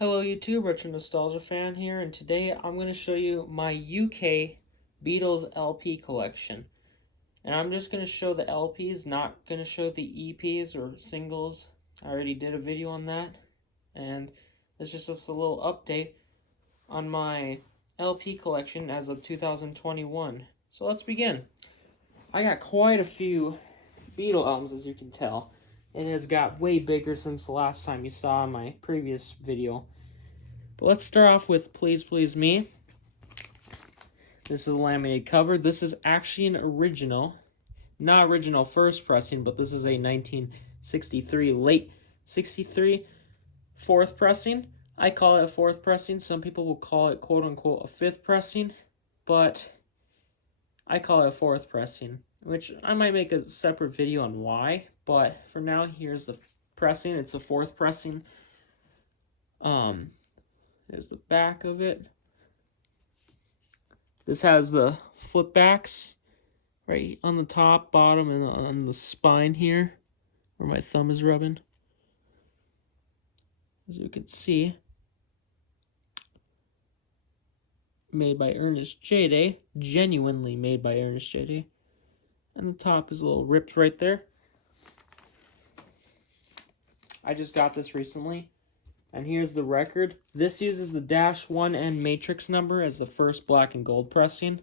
Hello YouTube, Retro Nostalgia Fan here, and today I'm going to show you my UK Beatles LP collection. And I'm just going to show the LPs, not going to show the EPs or singles. I already did a video on that, and this is just a little update on my LP collection as of 2021. So let's begin. I got quite a few Beatle albums, as you can tell. It has got way bigger since the last time you saw my previous video. But let's start off with Please Please Me. This is a laminated cover. This is actually an original. Not original first pressing, but this is a 1963, late 63 fourth pressing. I call it a fourth pressing. Some people will call it quote-unquote a fifth pressing, but I call it a fourth pressing, which I might make a separate video on why, but for now, here's the pressing. It's a fourth pressing. There's the back of it. This has the flip backs right on the top, bottom, and on the spine here, where my thumb is rubbing. As you can see, made by Ernest J. Day, genuinely made by Ernest J. Day. And the top is a little ripped right there. I just got this recently. And here's the record. This uses the -1 and matrix number as the first black and gold pressing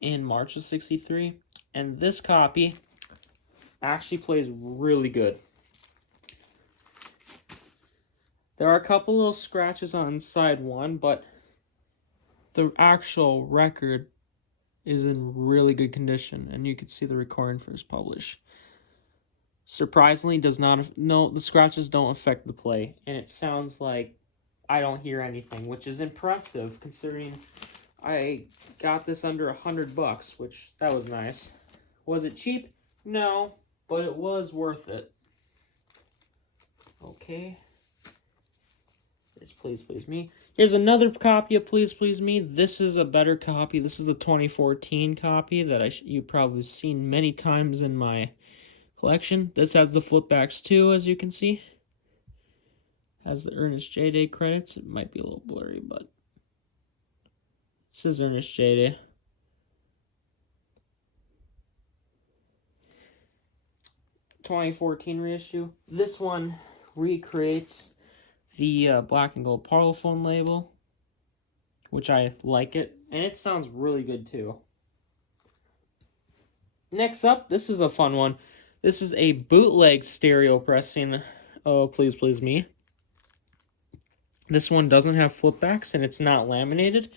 in March of '63. And this copy actually plays really good. There are a couple little scratches on side one, but the actual record is in really good condition, and you can see the recording first published. Surprisingly, the scratches don't affect the play, and it sounds like I don't hear anything, which is impressive considering I got this under $100, which that was nice. Was it cheap? No, but it was worth it. Okay. Here's Please Please Me. Here's another copy of Please Please Me. This is a better copy. This is the 2014 copy that you've probably seen many times in my collection. This has the flipbacks too, as you can see. Has the Ernest J. Day credits. It might be a little blurry, but this is Ernest J. Day. '14 reissue. This one recreates the black and gold parlophone label, which I like it, and it sounds really good too. Next up, this is a fun one. This is a bootleg stereo pressing, Oh Please Please Me. This one doesn't have flipbacks, and it's not laminated.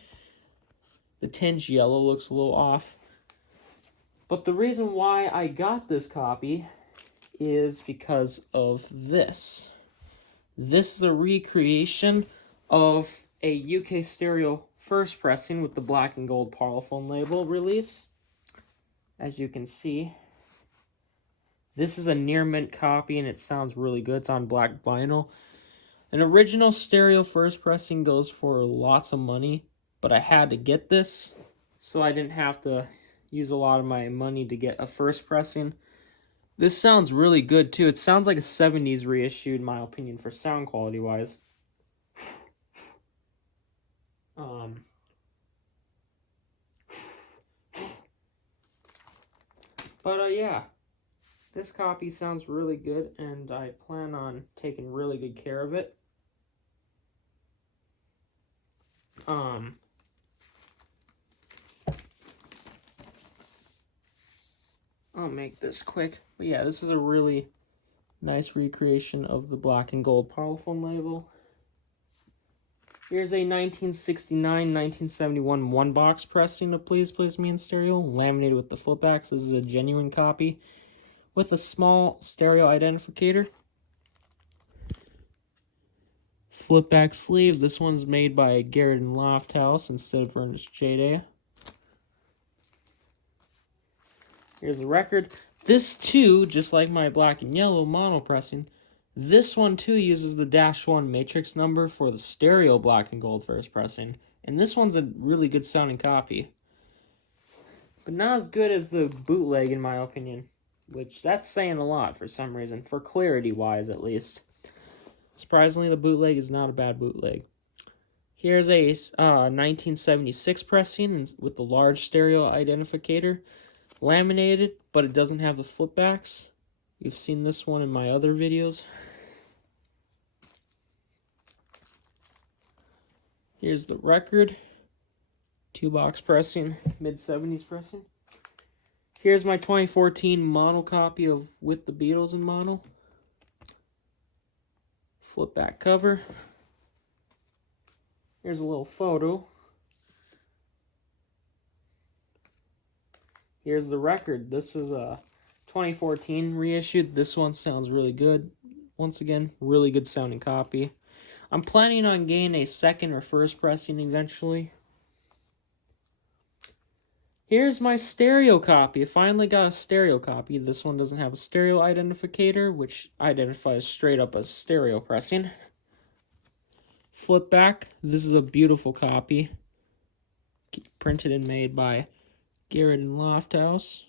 The tinge yellow looks a little off. But the reason why I got this copy is because of this. This is a recreation of a UK stereo first pressing with the black and gold parlophone label release. As you can see, this is a near mint copy, and it sounds really good. It's on black vinyl. An original stereo first pressing goes for lots of money, but I had to get this, so I didn't have to use a lot of my money to get a first pressing. This sounds really good too. It sounds like a 70s reissue, in my opinion, for sound quality wise. Yeah. This copy sounds really good, and I plan on taking really good care of it. I'll make this quick. But yeah, this is a really nice recreation of the black and gold parlophone label. Here's a 1969-1971 one-box pressing of Please Please Me in stereo, laminated with the flipbacks. This is a genuine copy with a small stereo identificator. Flipback sleeve. This one's made by Garrett and Lofthouse instead of Ernest J. Day. Here's the record. This too, just like my black and yellow mono pressing, this one too uses the -1 matrix number for the stereo black and gold first pressing. And this one's a really good sounding copy. But not as good as the bootleg in my opinion. Which, that's saying a lot for some reason. For clarity wise, at least. Surprisingly, the bootleg is not a bad bootleg. Here's a 1976 pressing with the large stereo identificator. Laminated, but it doesn't have the flip backs. You've seen this one in my other videos. Here's the record. 2-box pressing, mid-70s pressing. Here's my 2014 mono copy of With the Beatles in mono. Flip back cover. Here's a little photo. Here's the record. This is a 2014 reissued. This one sounds really good. Once again, really good sounding copy. I'm planning on getting a second or first pressing eventually. Here's my stereo copy. I finally got a stereo copy. This one doesn't have a stereo identificator, which identifies straight up as stereo pressing. Flip back. This is a beautiful copy. Printed and made by Garrett and Lofthouse.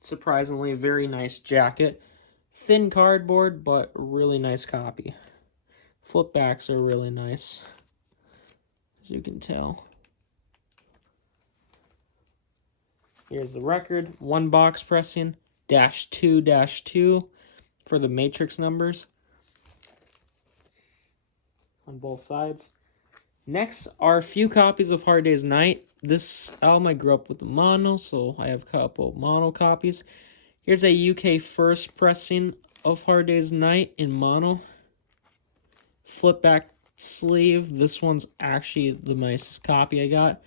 Surprisingly, a very nice jacket. Thin cardboard, but a really nice copy. Flip backs are really nice, as you can tell. Here's the record. 1-box pressing, -2 for the matrix numbers on both sides. Next are a few copies of Hard Day's Night. This album I grew up with the mono, so I have a couple mono copies. Here's a UK first pressing of Hard Day's Night in mono. Flip back sleeve. This one's actually the nicest copy I got.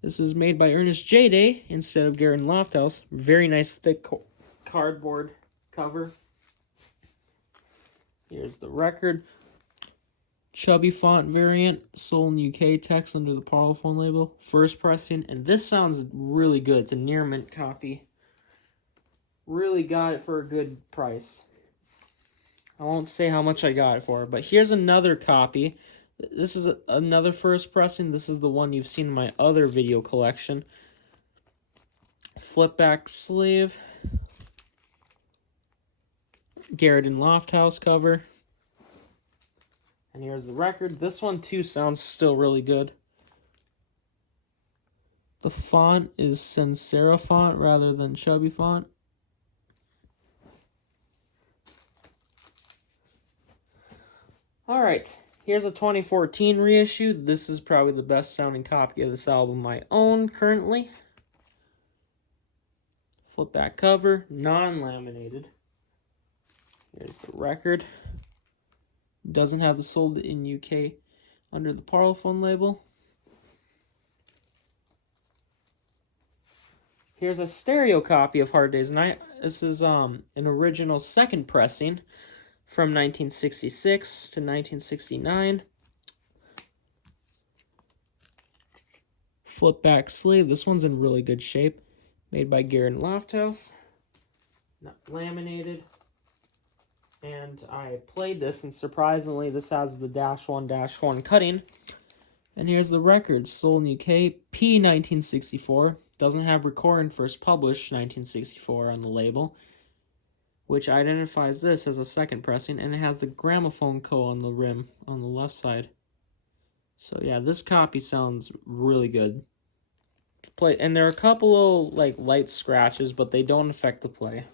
This is made by Ernest J. Day instead of Garrett and Lofthouse. Very nice thick cardboard cover. Here's the record. Chubby font variant, sold in UK, text under the Parlophone label. First pressing, and this sounds really good. It's a near mint copy. Really got it for a good price. I won't say how much I got it for, but here's another copy. This is another first pressing. This is the one you've seen in my other video collection. Flip back sleeve. Garrett and Lofthouse cover. And here's the record. This one too sounds still really good. The font is sans serif font rather than chubby font. Alright, here's a 2014 reissue. This is probably the best sounding copy of this album I own currently. Flip back cover, non-laminated. Here's the record. Doesn't have the sold in UK under the Parlophone label. Here's a stereo copy of Hard Day's Night. This is an original second pressing from 1966 to 1969. Flip back sleeve. This one's in really good shape. Made by Garrett and Lofthouse. Not laminated. And I played this, and surprisingly, this has the -1 cutting. And here's the record, sold in UK, P 1964. Doesn't have recording first published 1964 on the label, which identifies this as a second pressing, and it has the gramophone co on the rim on the left side. So yeah, this copy sounds really good. Play, and there are a couple of light scratches, but they don't affect the play.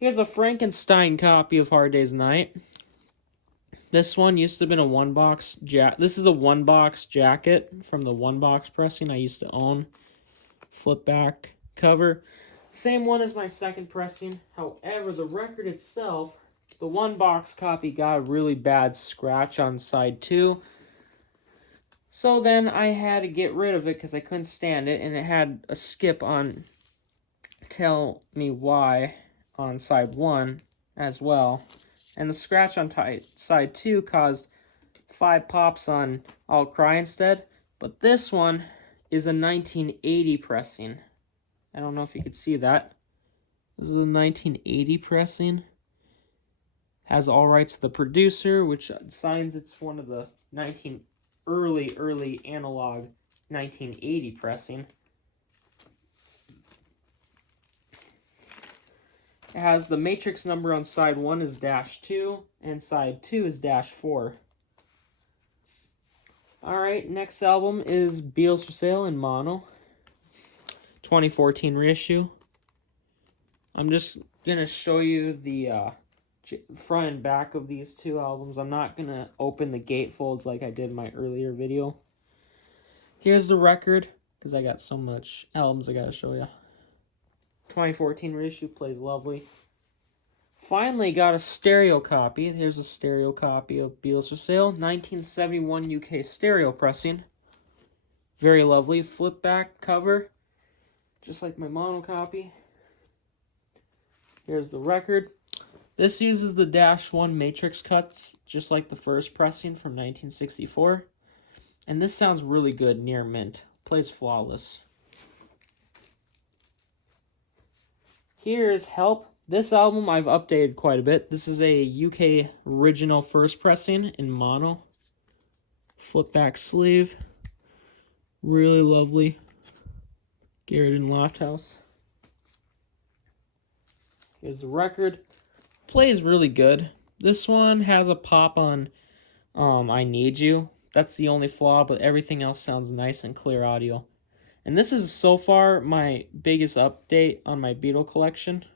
Here's a Frankenstein copy of Hard Day's Night. This one used to have been a 1-box jacket. This is a 1-box jacket from the 1-box pressing I used to own. Flip back cover. Same one as my second pressing. However, the record itself, the 1-box copy got a really bad scratch on side 2. So then I had to get rid of it because I couldn't stand it, and it had a skip on Tell Me Why on side 1 as well. And the scratch on side 2 caused 5 pops on I'll Cry Instead. But this one is a 1980 pressing. I don't know if you could see that. This is a 1980 pressing. Has all rights to the producer, which signs it's one of the early analog 1980 pressing. It has the matrix number on side 1 is -2 and side 2 is -4. Alright, next album is Beatles for Sale in mono. 2014 reissue. I'm just going to show you the front and back of these two albums. I'm not going to open the gatefolds like I did in my earlier video. Here's the record, because I got so much albums I got to show you. 2014 reissue, plays lovely. Finally got a stereo copy. Here's a stereo copy of Beatles for Sale. 1971 UK stereo pressing. Very lovely. Flip back cover, just like my mono copy. Here's the record. This uses the -1 matrix cuts, just like the first pressing from 1964. And this sounds really good near mint. Plays flawless. Here's Help. This album I've updated quite a bit. This is a UK original first pressing in mono. Flip back sleeve. Really lovely. Garrett and Lofthouse. Here's the record. Plays really good. This one has a pop on I Need You. That's the only flaw, but everything else sounds nice and clear audio. And this is so far my biggest update on my Beatle collection.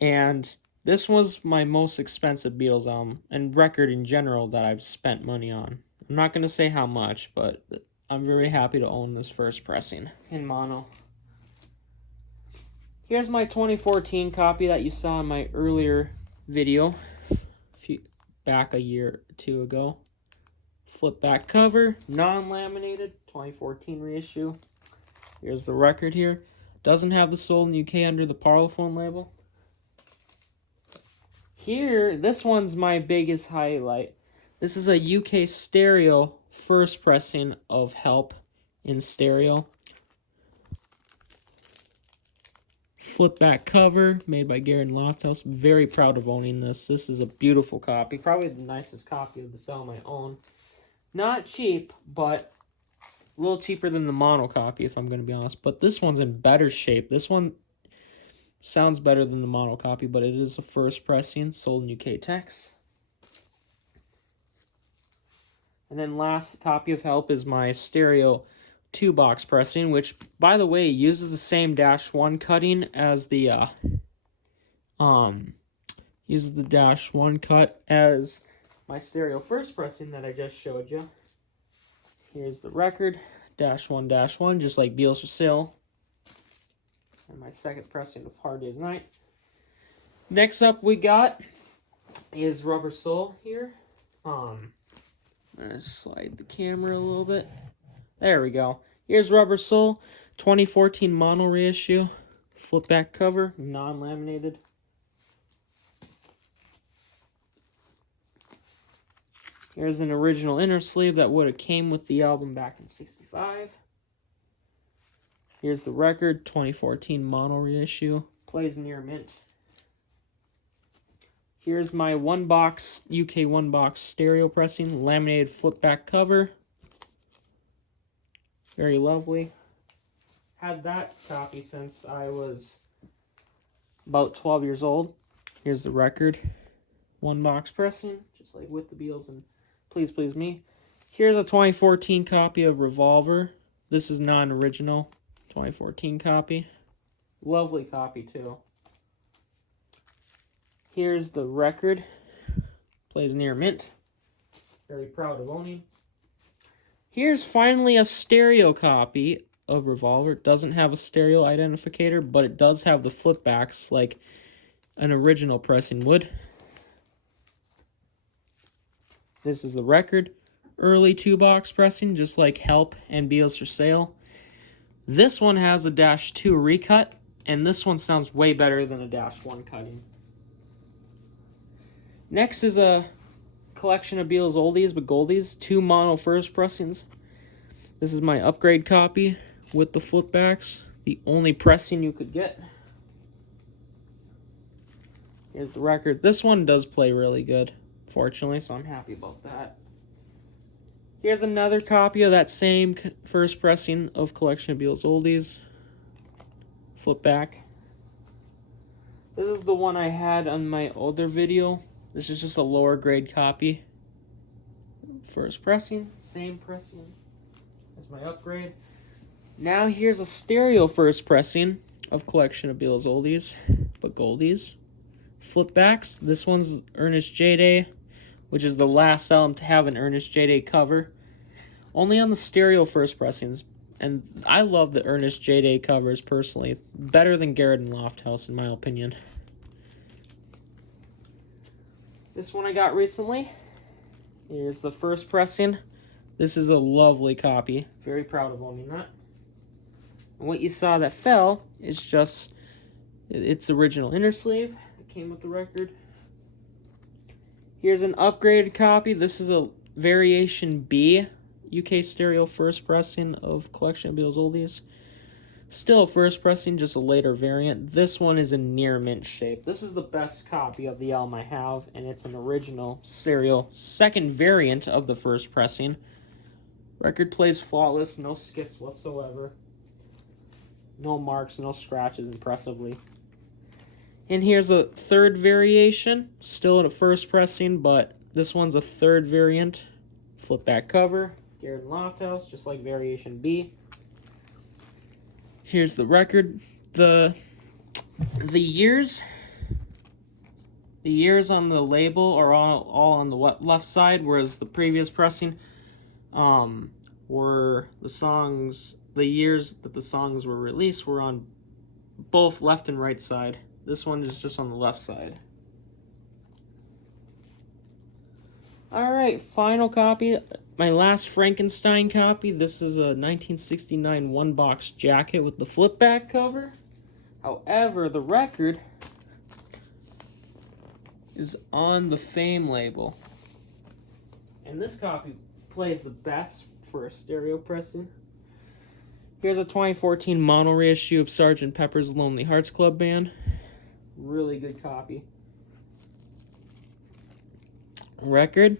And this was my most expensive Beatles album and record in general that I've spent money on. I'm not going to say how much, but I'm very happy to own this first pressing in mono. Here's my 2014 copy that you saw in my earlier video, back a year or two ago. Flip back cover, non-laminated, 2014 reissue. Here's the record here. Doesn't have the sold in UK under the Parlophone label. Here, this one's my biggest highlight. This is a UK stereo first pressing of Help in stereo. Flip back cover, made by Garrett and Lofthouse. Very proud of owning this. This is a beautiful copy. Probably the nicest copy of this album I own. Not cheap, but a little cheaper than the mono copy, if I'm going to be honest. But this one's in better shape. This one sounds better than the mono copy, but it is a first pressing, sold in UK Tex. And then last copy of Help is my stereo 2-box pressing, which, by the way, uses the same -1 cutting as the uses the -1 cut as my stereo first pressing that I just showed you. Here's the record, -1, just like Beatles for Sale. And my second pressing of Hard Day's Night. Next up we got is Rubber Soul here. I'm gonna slide the camera a little bit. There we go. Here's Rubber Soul, 2014 mono reissue. Flip back cover, non-laminated. Here's an original inner sleeve that would have came with the album back in '65. Here's the record, 2014 mono reissue. Plays near mint. Here's my UK 1-box stereo pressing, laminated flip back cover. Very lovely. Had that copy since I was about 12 years old. Here's the record, 1-box pressing, just like with the Beatles and Please Please Me. Here's a 2014 copy of Revolver. This is non-original. 2014 copy. Lovely copy too. Here's the record. Plays near mint. Very proud of owning. Here's finally a stereo copy of Revolver. It doesn't have a stereo identificator, but it does have the flipbacks like an original pressing would. This is the record. Early 2-box pressing, just like Help and Beatles for Sale. This one has a -2 recut, and this one sounds way better than a -1 cutting. Next is a collection of Beatles oldies but goldies, 2 mono first pressings. This is my upgrade copy with the flipbacks, the only pressing you could get. Here's the record. This one does play really good, fortunately, so I'm happy about that. Here's another copy of that same first pressing of collection of Beatles oldies. Flip back. This is the one I had on my older video. This is just a lower grade copy. First pressing, same pressing as my upgrade. Now here's a stereo first pressing of collection of Beatles oldies, but goldies. Flipbacks. This one's Ernest J Day, which is the last album to have an Ernest J Day cover. Only on the stereo first pressings, and I love the Ernest J Day covers personally. Better than Garrett and Lofthouse in my opinion. This one I got recently. Here's the first pressing. This is a lovely copy. Very proud of owning that. And what you saw that fell is just its original inner sleeve. It came with the record. Here's an upgraded copy. This is a Variation B UK stereo first pressing of collection of Beatles oldies. Still a first pressing, just a later variant. This one is in near mint shape. This is the best copy of the album I have, and it's an original stereo second variant of the first pressing. Record plays flawless, no skips whatsoever. No marks, no scratches, impressively. And here's a third variation, still in a first pressing, but this one's a third variant. Flip back cover, Garrett and Lofthouse, just like Variation B. Here's the record. The years on the label are all on the left side, whereas the previous pressing were the years that the songs were released were on both left and right side. This one is just on the left side. Alright, final copy. My last Frankenstein copy. This is a 1969 one-box jacket with the flip-back cover. However, the record is on the Fame label. And this copy plays the best for a stereo pressing. Here's a 2014 mono reissue of Sgt. Pepper's Lonely Hearts Club Band. Really good copy. Record.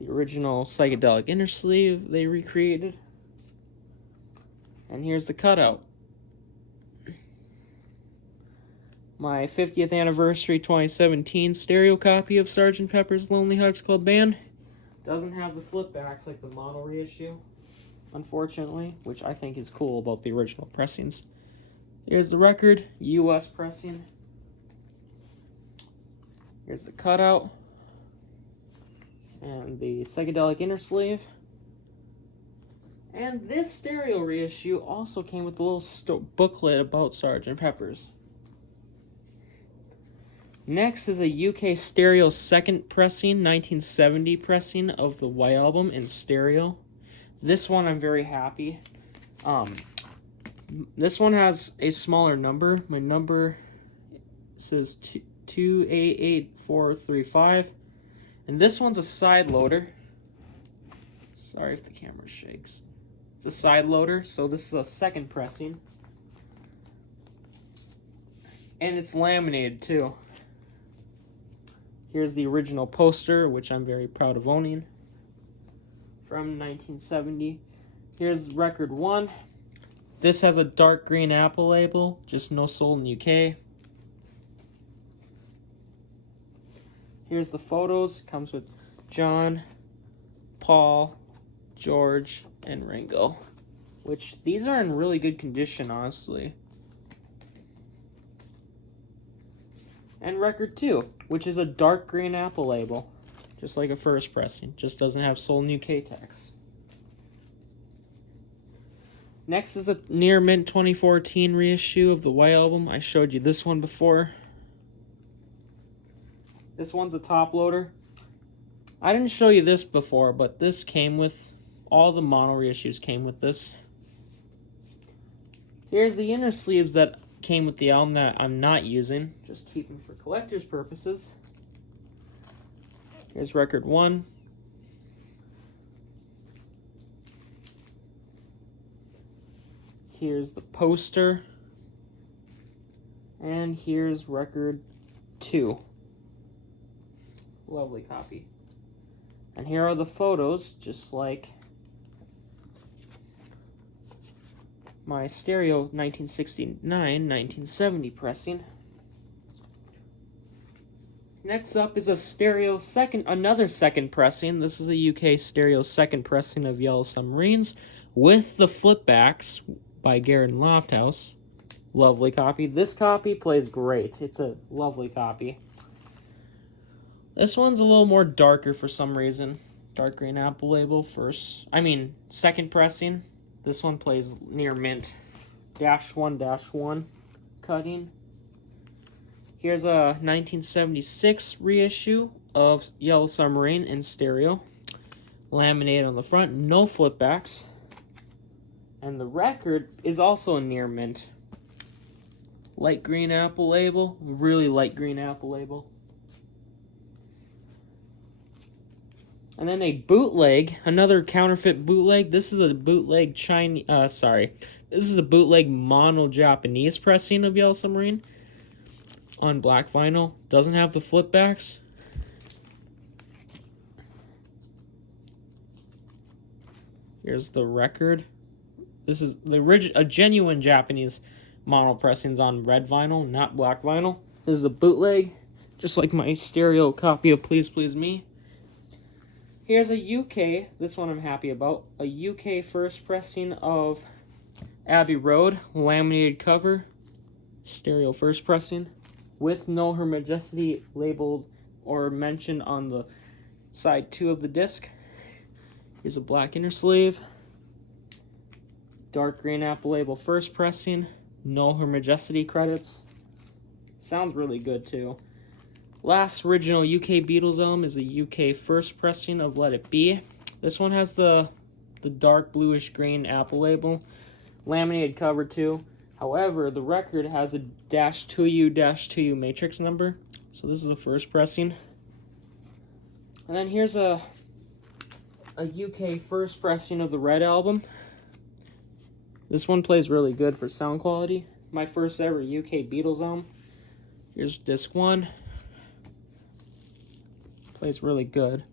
The original psychedelic inner sleeve they recreated. And here's the cutout. My 50th anniversary 2017 stereo copy of Sgt. Pepper's Lonely Hearts Club Band. Doesn't have the flipbacks like the mono reissue, unfortunately, which I think is cool about the original pressings. Here's the record, US pressing. Here's the cutout. And the psychedelic inner sleeve. And this stereo reissue also came with a little booklet about Sgt. Pepper's. Next is a UK stereo second pressing, 1970 pressing of the White Album in stereo. This one I'm very happy. This one has a smaller number. My number says 288435. And this one's a side loader. Sorry if the camera shakes. It's a side loader, so this is a second pressing. And it's laminated too. Here's the original poster, which I'm very proud of owning, from 1970. Here's record 1. This has a dark green Apple label, just no sold in UK. Here's the photos. Comes with John, Paul, George, and Ringo, which these are in really good condition, honestly. And record 2, which is a dark green Apple label, just like a first pressing, just doesn't have sold in UK tax. Next is a near mint 2014 reissue of the White Album. I showed you this one before. This one's a top loader. I didn't show you this before, but this came with, all the mono reissues came with this. Here's the inner sleeves that came with the album that I'm not using, just keeping for collector's purposes. Here's record 1. Here's the poster. And here's record 2. Lovely copy. And here are the photos, just like my stereo 1969-1970 pressing. Next up is a stereo another second pressing. This is a UK stereo second pressing of Yellow Submarines with the flipbacks by Garrett and Lofthouse. Lovely copy. This copy plays great. It's a lovely copy. This one's a little more darker for some reason. Dark green Apple label second pressing. This one plays near mint. -1 cutting. Here's a 1976 reissue of Yellow Submarine in stereo. Laminated on the front, no flipbacks. And the record is also near mint. Light green Apple label, really light green Apple label. And then a bootleg, another counterfeit bootleg. This is a bootleg this is a bootleg mono Japanese pressing of Yellow Submarine on black vinyl. Doesn't have the flipbacks. Here's the record. This is a genuine Japanese mono pressings on red vinyl, not black vinyl. This is a bootleg, just like my stereo copy of Please Please Me. Here's a UK, this one I'm happy about, a UK first pressing of Abbey Road, laminated cover, stereo first pressing, with no Her Majesty labeled or mentioned on the side 2 of the disc. Here's a black inner sleeve, dark green Apple label first pressing, no Her Majesty credits. Sounds really good too. Last original UK Beatles album is a UK first pressing of Let It Be. This one has the dark bluish green Apple label, laminated cover too. However, the record has a -2U matrix number, so this is the first pressing. And then here's a UK first pressing of the Red album. This one plays really good for sound quality. My first ever UK Beatles album. Here's disc 1. Plays really good.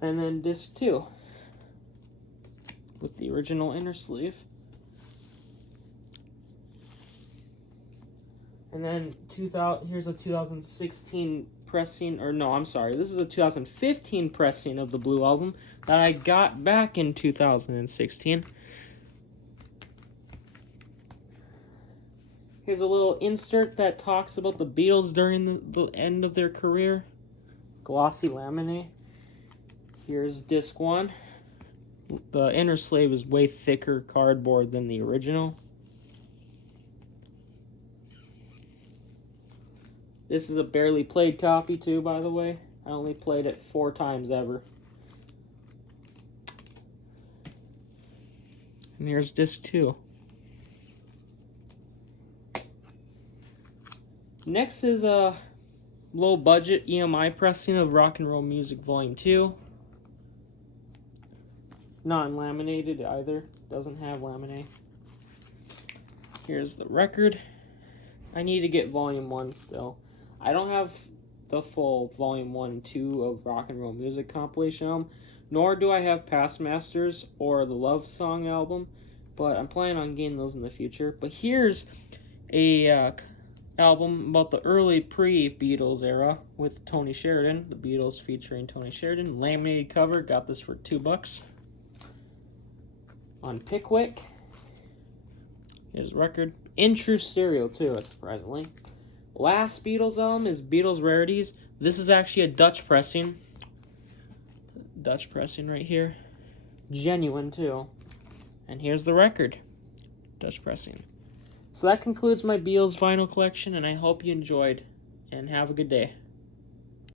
And then disc 2 with the original inner sleeve. And then here's a 2016 pressing, or no, I'm sorry, this is a 2015 pressing of the Blue album that I got back in 2016. Here's a little insert that talks about the Beatles during the end of their career. Glossy laminate. Here's disc 1. The inner sleeve is way thicker cardboard than the original. This is a barely played copy too, by the way. I only played it 4 times ever. And here's disc 2. Next is a low budget EMI pressing of Rock and Roll Music Volume 2. Non-laminated either. Doesn't have laminate. Here's the record. I need to get Volume 1 still. I don't have the full Volume 1 and 2 of Rock and Roll Music compilation album, nor do I have Past Masters or the Love Song album, but I'm planning on getting those in the future. But here's a album about the early pre-Beatles era with Tony Sheridan, the Beatles featuring Tony Sheridan, laminated cover. Got this for $2 on Pickwick. Here's record in true stereo too, surprisingly. Last Beatles album is Beatles Rarities. This is actually a Dutch pressing. Dutch pressing right here. Genuine too. And here's the record. Dutch pressing. So that concludes my Beatles vinyl collection, and I hope you enjoyed, and have a good day.